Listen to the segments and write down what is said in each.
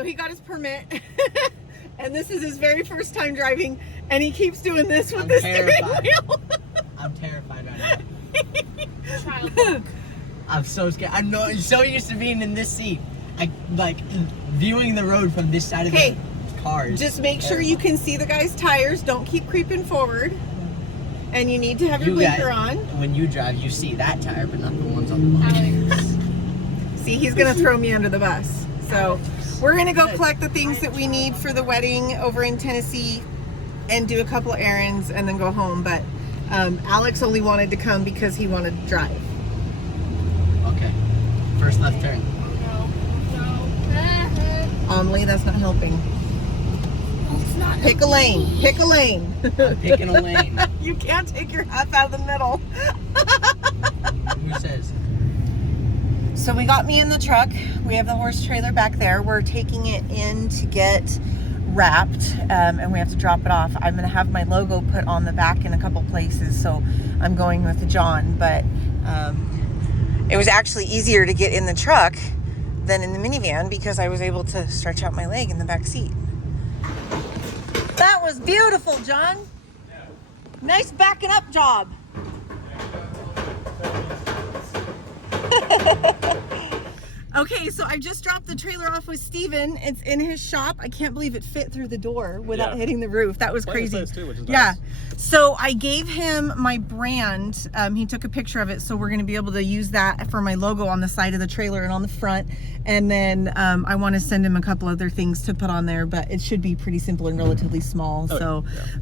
So he got his permit, and this is his very first time driving, and he keeps doing this with the steering wheel. I'm terrified right now. Child lock. I'm so scared. I'm so used to being in this seat. I like viewing the road from this side of the cars. Just make sure you can see the guy's tires. Don't keep creeping forward. And you need to have your blinker on. When you drive, you see that tire, but not the ones on the bottom. Alex. See, he's going to throw me under the bus. So we're going to go collect the things that we need for the wedding over in Tennessee and do a couple of errands and then go home. But Alex only wanted to come because he wanted to drive. Okay. First left turn. No. Amelie, that's not helping. It's not. Pick a lane. Pick a lane. I'm picking a lane. You can't take your half out of the middle. Who says? So we got me in the truck. We have the horse trailer back there. We're taking it in to get wrapped, and we have to drop it off. I'm going to have my logo put on the back in a couple places, so I'm going with John. But it was actually easier to get in the truck than in the minivan because I was able to stretch out my leg in the back seat. That was beautiful, John. Nice backing up job. Okay, so I just dropped the trailer off with Steven. It's in his shop. I can't believe it fit through the door without hitting the roof. That was crazy. Too, which is yeah. nice. So I gave him my brand. He took a picture of it, so we're going to be able to use that for my logo on the side of the trailer and on the front. And then I want to send him a couple other things to put on there, but it should be pretty simple and relatively small.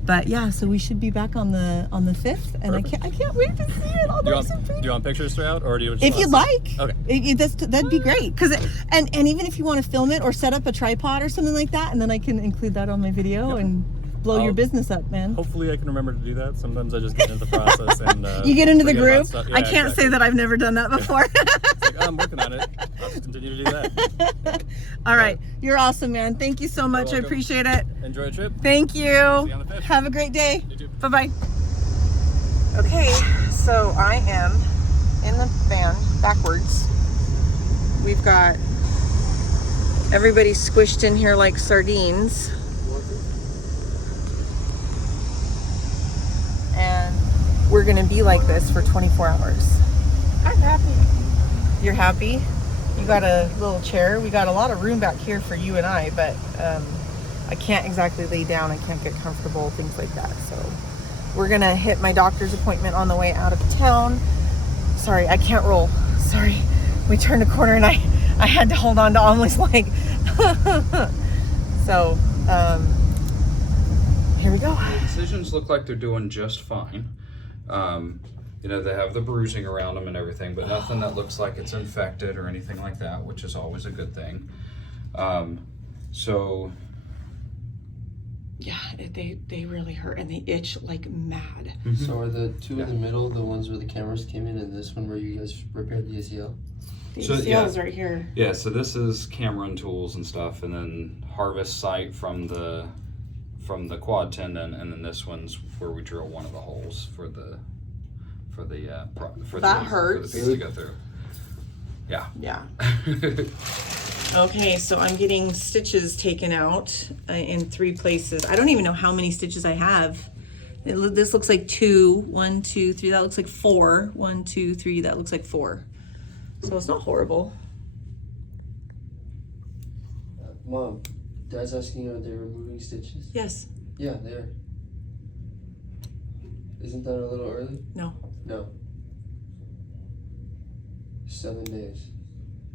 But yeah, so we should be back on the 5th, and I can't wait to see it. I'll Do you want pictures throughout, or do you? Just if you'd like. Okay. That'd be great. Because and even if you want to film it or set up a tripod or something like that, and then I can include that on my video and blow your business up, man. Hopefully I can remember to do that. Sometimes I just get into the process and you get into the forget about groove. stuff. Yeah, I can't say that I've never done that before. It's like, I'm working on it. I'll just continue to do that. All right, you're awesome, man. Thank you so much. I welcome. appreciate it. Enjoy your trip. Thank you. See you on the 5th. Have a great day. You too. Bye-bye. Okay, so I am in the van backwards. We've got everybody squished in here like sardines. And we're gonna be like this for 24 hours. I'm happy. You're happy? You got a little chair. We got a lot of room back here for you and I, but I can't exactly lay down. I can't get comfortable, things like that. So we're gonna hit my doctor's appointment on the way out of town. Sorry, I can't roll. Sorry. We turned a corner and I had to hold on to Amelie's leg. So, here we go. The incisions look like they're doing just fine. You know, they have the bruising around them and everything, but nothing that looks like it's infected or anything like that, which is always a good thing. So Yeah, they really hurt and they itch like mad. So are the two in the middle the ones where the cameras came in, and this one where you guys repaired the ACL? The So, ACL yeah. is right here. yeah, so this is Cameron tools and stuff, and then harvest site from the quad tendon, and then this one's where we drill one of the holes for the That hurts. piece to go through. Yeah. Yeah. Okay, so I'm getting stitches taken out in 3 places. I don't even know how many stitches I have. This looks like 2, 1, 2, 3. That looks like 4. 1, 2, 3. That looks like 4. So it's not horrible. Mom, Dad's asking are they removing stitches? Yes. Yeah, they are. Isn't that a little early? No. No. 7 days.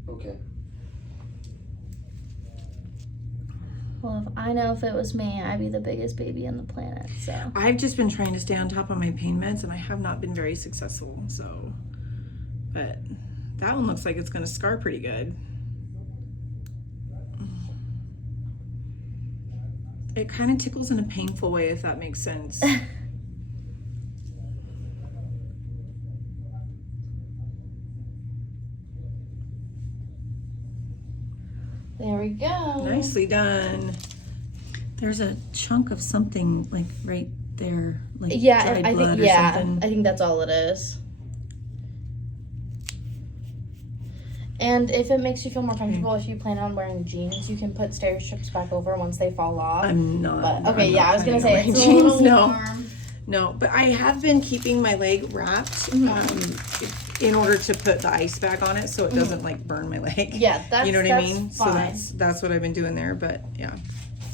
Okay. Well, if I know if it was me, I'd be the biggest baby on the planet, so. I've just been trying to stay on top of my pain meds and I have not been very successful, so. But that one looks like it's gonna scar pretty good. It kind of tickles in a painful way, if that makes sense. There we go. Nicely done. There's a chunk of something like right there, like Yeah, dried I blood think, or yeah, something. I think that's all it is. And if it makes you feel more comfortable, if you plan on wearing jeans, you can put stair strips back over once they fall off. I'm not. But okay, I'm yeah, not I was gonna planning say on it's a wearing little jeans, no. warm. No, but I have been keeping my leg wrapped in order to put the ice bag on it so it doesn't like burn my leg. Yeah, that's you know what I that's mean. fine. So that's what I've been doing there. But yeah,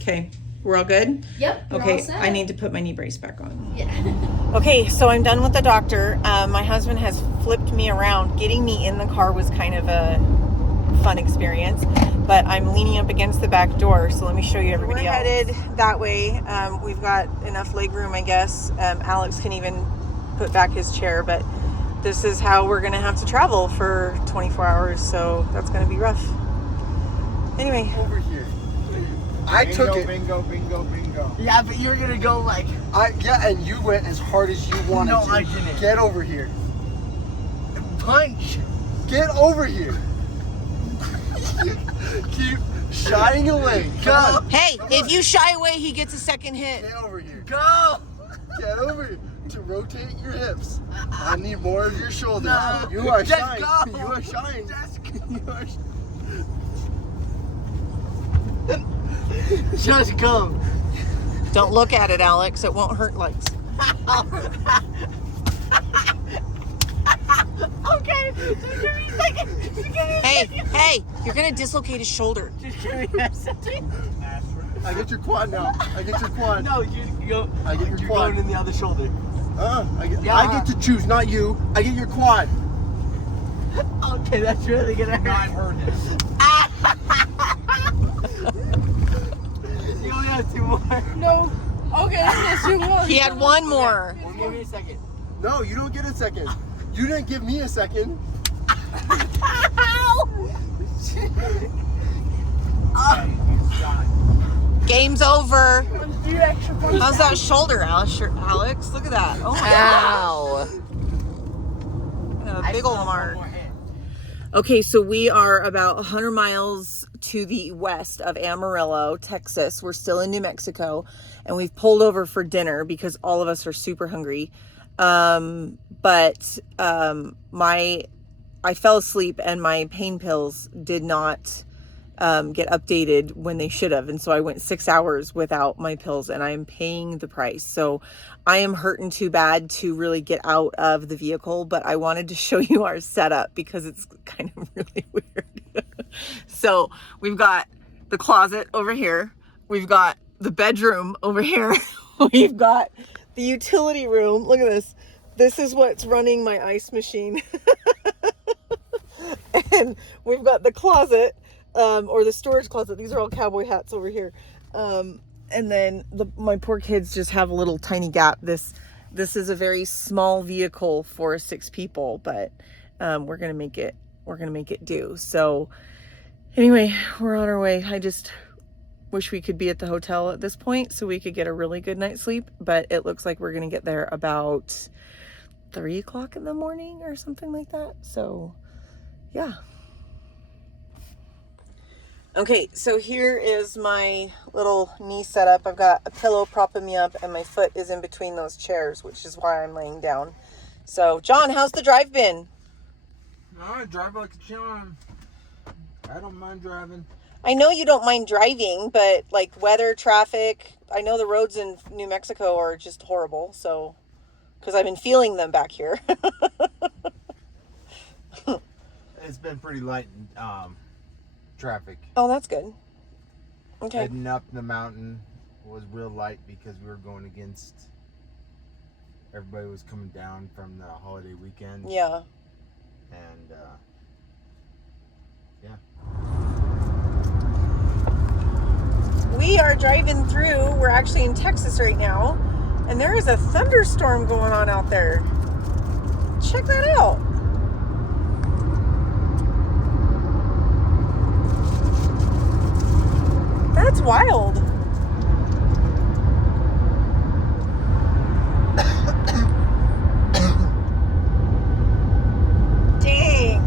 okay, we're all good. Yep. You're Okay, all set. I need to put my knee brace back on. Yeah. Okay, so I'm done with the doctor. My husband has flipped me around. Getting me in the car was kind of a fun experience, but I'm leaning up against the back door, so let me show you everybody else. We're headed that way. We've got enough leg room, I guess. Alex can even put back his chair, but this is how we're gonna have to travel for 24 hours, so that's gonna be rough. Anyway. Over here. I took it. Bingo, bingo, bingo. Yeah, but you're gonna go like. Yeah, and you went as hard as you wanted No, to. I didn't. Get over here. Punch. Get over here. Keep shying away. Go. Hey, if you shy away, he gets a second hit. Get over here. Go. Get over here. To rotate your hips. I need more of your shoulders. No. You are Just shying. go. You are shying. Just go. Don't look at it, Alex. It won't hurt legs. Okay. Just give me a second. Just give me a Hey, you're gonna dislocate his shoulder. Just give me a second. I get your quad now. I get your quad. No, you go. I get your You're quad. going in the other shoulder. I get to choose, not you. I get your quad. Okay, that's really gonna hurt. I've heard this. You only have 2 more. No. Okay, yes, you will. He had one more. Just give me a second. No, you don't get a second. You didn't give me a second. Game's over. How's that shoulder, Alex? Look at that. Oh my God. A big old mark. Okay, so we are about 100 miles to the west of Amarillo, Texas. We're still in New Mexico, and we've pulled over for dinner because all of us are super hungry. I fell asleep and my pain pills did not get updated when they should have, and so I went 6 hours without my pills, and I am paying the price. So I am hurting too bad to really get out of the vehicle, but I wanted to show you our setup because it's kind of really weird. So we've got the closet over here, we've got the bedroom over here, we've got the utility room. Look at this. This is what's running my ice machine. And we've got the closet, or the storage closet. These are all cowboy hats over here. And then my poor kids just have a little tiny gap. This is a very small vehicle for 6 people, but we're gonna make it do. So anyway, we're on our way. I just wish we could be at the hotel at this point so we could get a really good night's sleep, but it looks like we're gonna get there about 3 o'clock in the morning or something like that. So yeah. Okay, so here is my little knee setup. I've got a pillow propping me up and my foot is in between those chairs, which is why I'm laying down. So John, how's the drive been? I drive like a charm. I don't mind driving. I know you don't mind driving, but like weather, traffic, I know the roads in New Mexico are just horrible. So, because I've been feeling them back here. It's been pretty light traffic. Oh, that's good. Okay. Heading up the mountain was real light because we were going against everybody was coming down from the holiday weekend. Yeah. And yeah. We are driving through, we're actually in Texas right now, and there is a thunderstorm going on out there. Check that out. That's wild. Dang.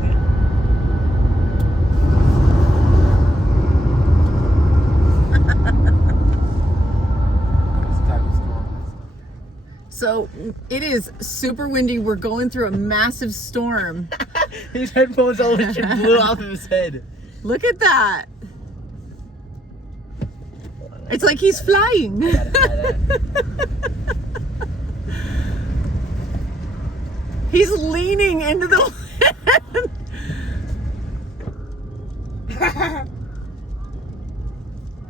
So So it is super windy. We're going through a massive storm. His headphones all blew off of his head. Look at that. It's like he's flying. I gotta try that. He's leaning into the wind.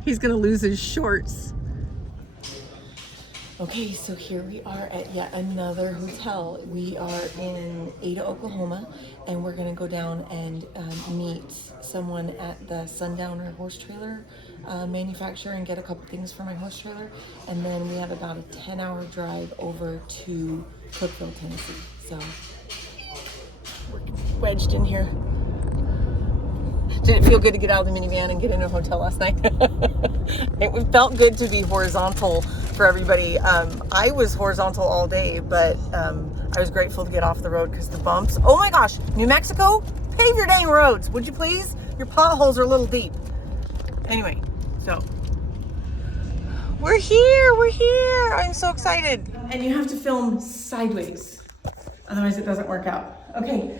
He's gonna lose his shorts. Okay, so here we are at yet another hotel. We are in Ada, Oklahoma, and we're gonna go down and meet someone at the Sundowner horse trailer manufacturer and get a couple things for my horse trailer. And then we have about a 10-hour drive over to Cookeville, Tennessee. So we're wedged in here. Did it feel good to get out of the minivan and get in a hotel last night? It felt good to be horizontal for everybody. I was horizontal all day, but I was grateful to get off the road because the bumps. Oh my gosh, New Mexico, pave your dang roads, would you please? Your potholes are a little deep. Anyway, so we're here. I'm so excited. And you have to film sideways, otherwise it doesn't work out. Okay.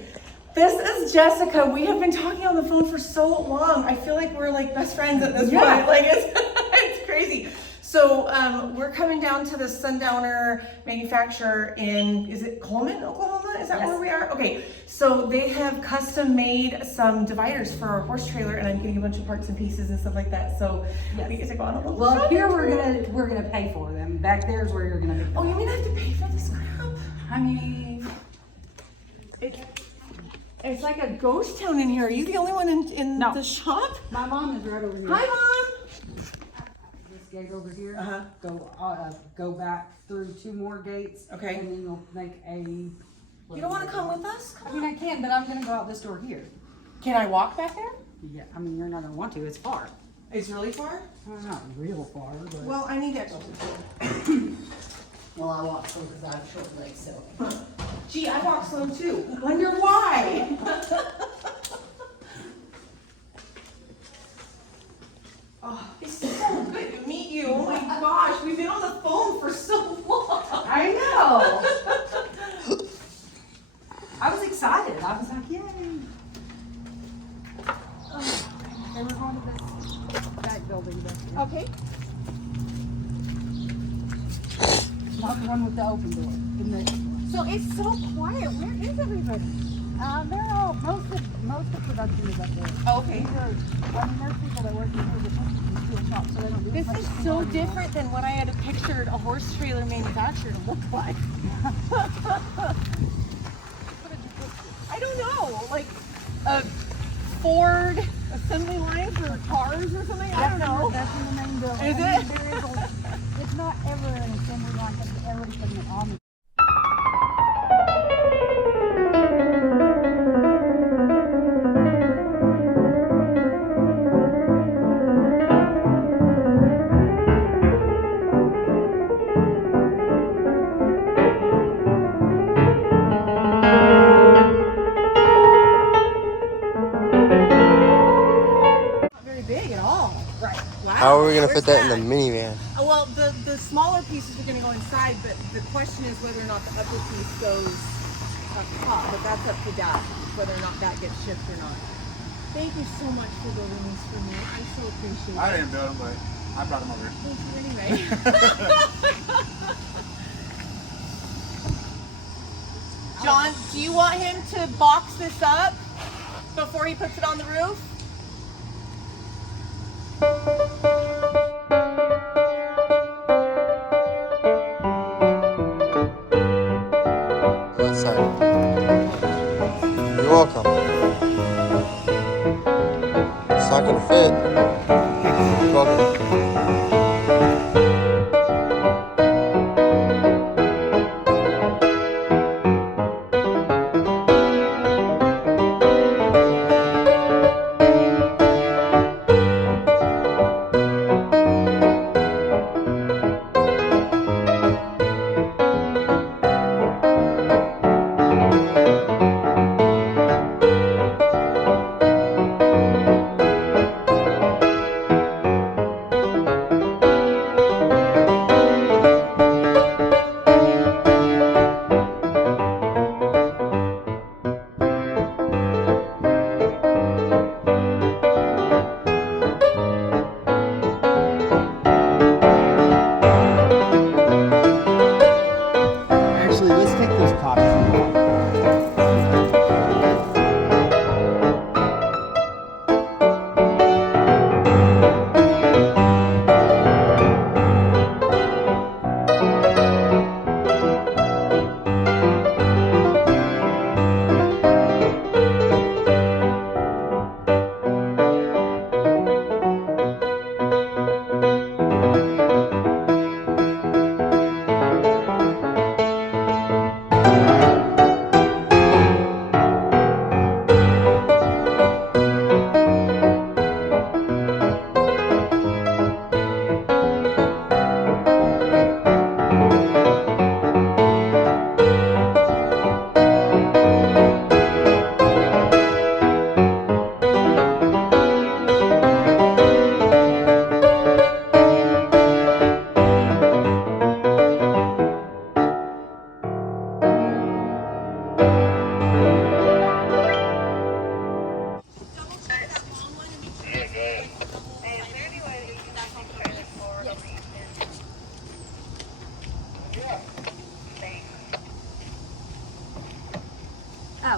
This is Jessica. We have been talking on the phone for so long. I feel like we're like best friends at this point. Like it's crazy. So we're coming down to the Sundowner manufacturer in, is it Coleman, Oklahoma? Is that where we are? Okay. So they have custom made some dividers for our horse trailer, and I'm getting a bunch of parts and pieces and stuff like that. So we get to go on a little. Well, here we're gonna pay for them. Back there's where you're gonna be. Oh, you mean I have to pay for this crap? I mean, It's like a ghost town in here. Are you the only one in No. the shop? my mom is right over here. Hi, Mom. This gate over here. Uh-huh. Go back through 2 more gates. Okay. And then you'll make a. You don't want to come with us? I mean, I can, but I'm gonna go out this door here. Can I walk back there? Yeah. I mean, you're not gonna want to. It's far. It's really far? Well, not real far, but. Well, I need extra. Well, I walk slow because I have short legs, so. Gee, I walk slow too. Wonder why? Oh, it's so good to meet you. Oh my gosh, we've been on the phone for so long. I know. I was excited. I was like, yay. And we're going to this back building back here. Okay. Not the one with the open door. So it's so quiet. Where is everybody? They're all, most of production is up there. Okay. There's people that work in here that do a shop, so they don't do This much is anymore. so different than what I had pictured a horse trailer manufacturer to look like. I don't know, like a Ford assembly line for cars or something. I don't know. That's in the main building. Is I it? mean, it's not ever an assembly line because everybody's putting it on. How are we gonna fit that in the minivan? Well, the smaller pieces are going to go inside, but the question is whether or not the upper piece goes up top. But that's up to Dad, whether or not that gets shipped or not. Thank you so much for building these for me. I so appreciate it. I didn't build them, but I brought them over. Thank you anyway. John, do you want him to box this up before he puts it on the roof? Outside. You're welcome. It's not gonna fit. You're welcome.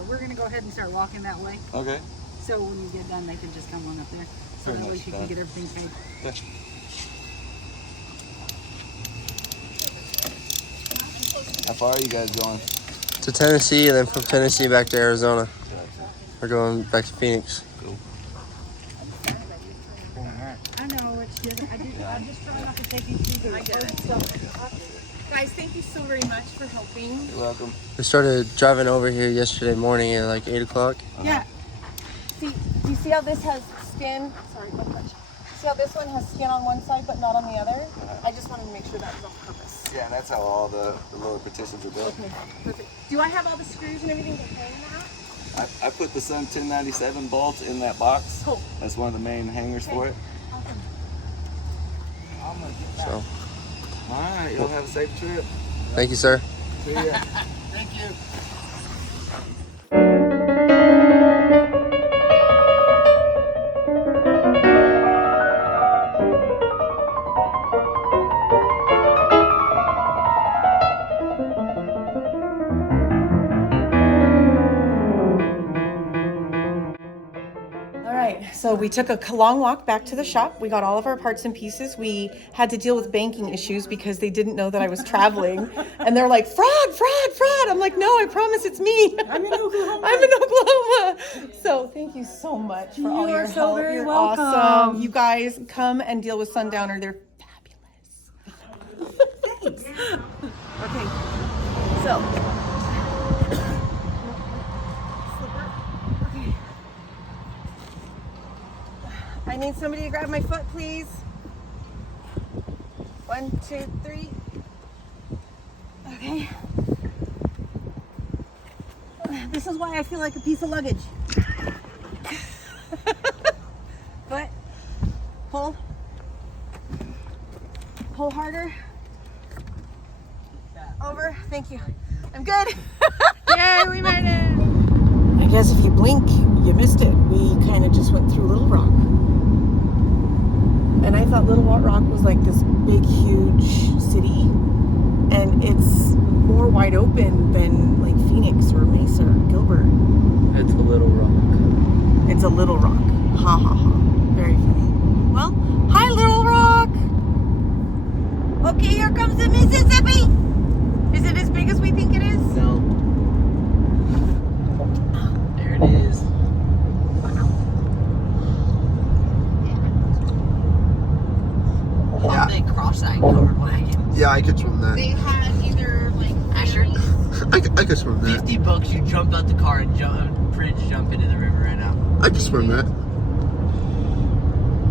We're gonna go ahead and start walking that way. Okay. So when you get done, they can just come on up there. So Very that way nice, you can get everything paid. Yeah. How far are you guys going? To Tennessee, and then from Tennessee back to Arizona. We're going back to Phoenix. Cool. I know it's just, I'm just trying not to take you through the stuff. Guys, thank you so very much for helping. You're welcome. We started driving over here yesterday morning at like 8 o'clock. Yeah. See, do you see how this has skin? Sorry, don't touch. See how this one has skin on one side but not on the other? I just wanted to make sure that was on purpose. Yeah, that's how all the lower partitions are built. Okay, perfect. Do I have all the screws and everything to hang that? I put the Sun 1097 bolts in that box. Cool. That's one of the main hangers for it. Awesome. I'm gonna get back. So, All right, you'll have a safe trip. thank you, sir. See ya. Thank you. So we took a long walk back to the shop. We got all of our parts and pieces. We had to deal with banking issues because they didn't know that I was traveling. And they're like, fraud, fraud, fraud. I'm like, no, I promise it's me. I'm in Oklahoma. So thank you so much for all your help. so very You're welcome. awesome. You guys come and deal with Sundowner. They're fabulous. Thanks. Okay. So. I need somebody to grab my foot, please. 1, 2, 3. Okay. This is why I feel like a piece of luggage. Foot. Pull. Pull harder. Over. Thank you. I'm good. Yay, we made it. I guess if you blink, you missed it. We kind of just went through Little Rock. And I thought Little Rock was like this big, huge city. And it's more wide open than like Phoenix or Mesa or Gilbert. It's a Little Rock. It's a Little Rock. Ha ha ha. Very funny. Well, hi Little Rock. Okay, here comes the Mississippi. Is it as big as we think it is? No. There it is. Yeah. Big cross-eyed covered wagon. Yeah, I could swim that. They had either like Asher, I could swim that. $50, you jump out the car and bridge jump into the river right now. I could swim that.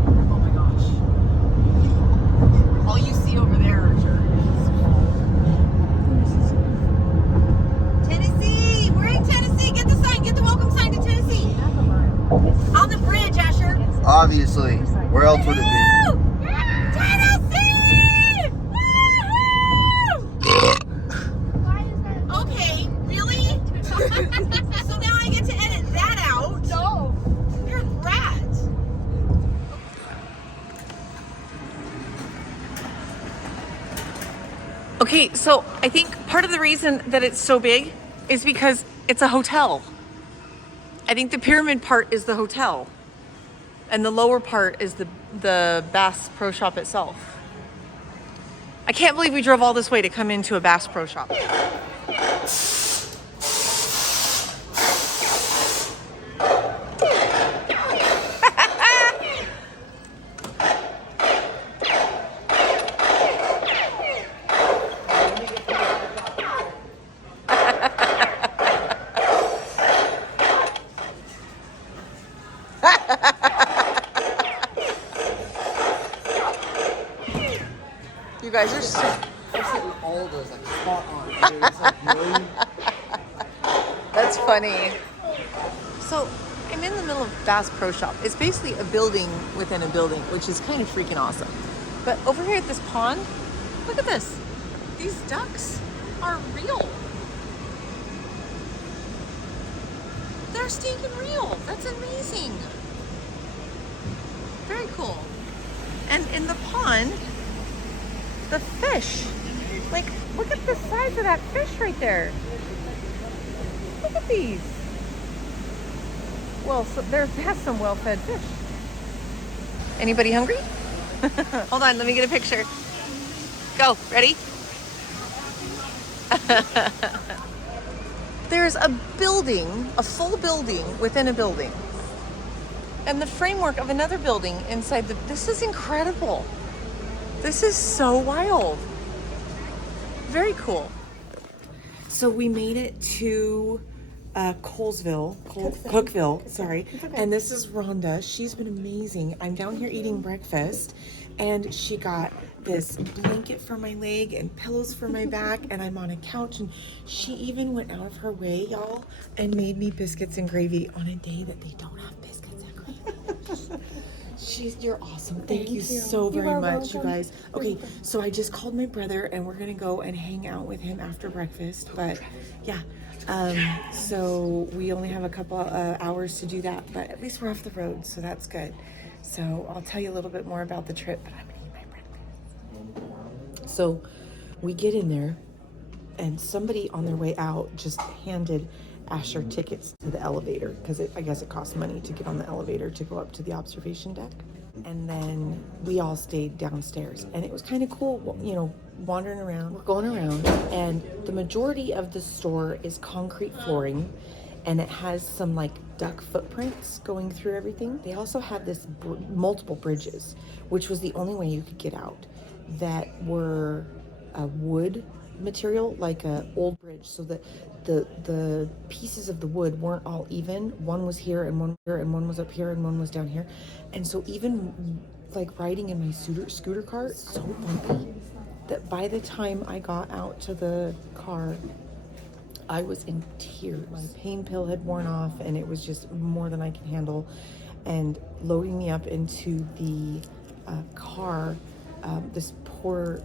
Oh my gosh. All you see over there are Tennessee! We're in Tennessee! Get the sign! Get the welcome sign to Tennessee! On the bridge, Asher! Obviously. Where else would it be? Woo! Tennessee! Woohoo! Okay, really? So now I get to edit that out? No. You're a brat. Okay, so I think part of the reason that it's so big is because it's a hotel. I think the pyramid part is the hotel. And the lower part is the Bass Pro Shop itself. I can't believe we drove all this way to come into a Bass Pro Shop. You guys are so... All those like spot on. That's funny. So I'm in the middle of Bass Pro Shop. It's basically a building within a building, which is kind of freaking awesome. But over here at this pond, look at this. These ducks are real. They're stinking real. That's amazing. Very cool. And in the pond, the fish. Like, look at the size of that fish right there. Look at these. Well, so there has some well-fed fish. Anybody hungry? Hold on, let me get a picture. Go, ready? There's a building, a full building within a building. And the framework of another building inside this is incredible. This is so wild. Very cool. So we made it to Cookville, sorry. And this is Rhonda. She's been amazing. I'm down here eating breakfast and she got this blanket for my leg and pillows for my back, and I'm on a couch, and she even went out of her way, y'all, and made me biscuits and gravy on a day that they don't have biscuits and gravy. You're awesome. Thank you so very much, you guys. Okay, so I just called my brother and we're gonna go and hang out with him after breakfast, but yeah. So we only have a couple hours to do that, but at least we're off the road, so that's good. So I'll tell you a little bit more about the trip, but I'm gonna eat my breakfast. So we get in there and somebody on their way out just handed Asher tickets to the elevator because I guess it costs money to get on the elevator to go up to the observation deck. And then we all stayed downstairs, and it was kind of cool, you know, wandering around. We're going around, and the majority of the store is concrete flooring, and it has some like duck footprints going through everything. They also had this multiple bridges, which was the only way you could get out, that were wood material, like a old bridge, so that the pieces of the wood weren't all even. One was here and one here and one was up here and one was down here. And so even like riding in my scooter cart, so bumpy that by the time I got out to the car, I was in tears. My pain pill had worn off and it was just more than I could handle. And loading me up into the car, this poor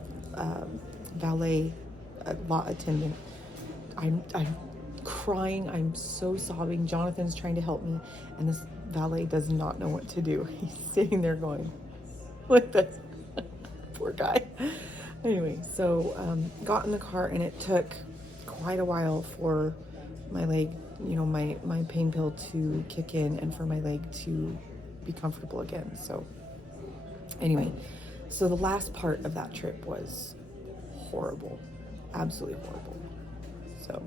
valet lot attendant, I'm crying, I'm so sobbing. Jonathan's trying to help me, and this valet does not know what to do. He's sitting there going like this. Poor guy. Anyway, so got in the car, and it took quite a while for my leg, you know, my pain pill to kick in and for my leg to be comfortable again. So anyway, so the last part of that trip was horrible, absolutely horrible. So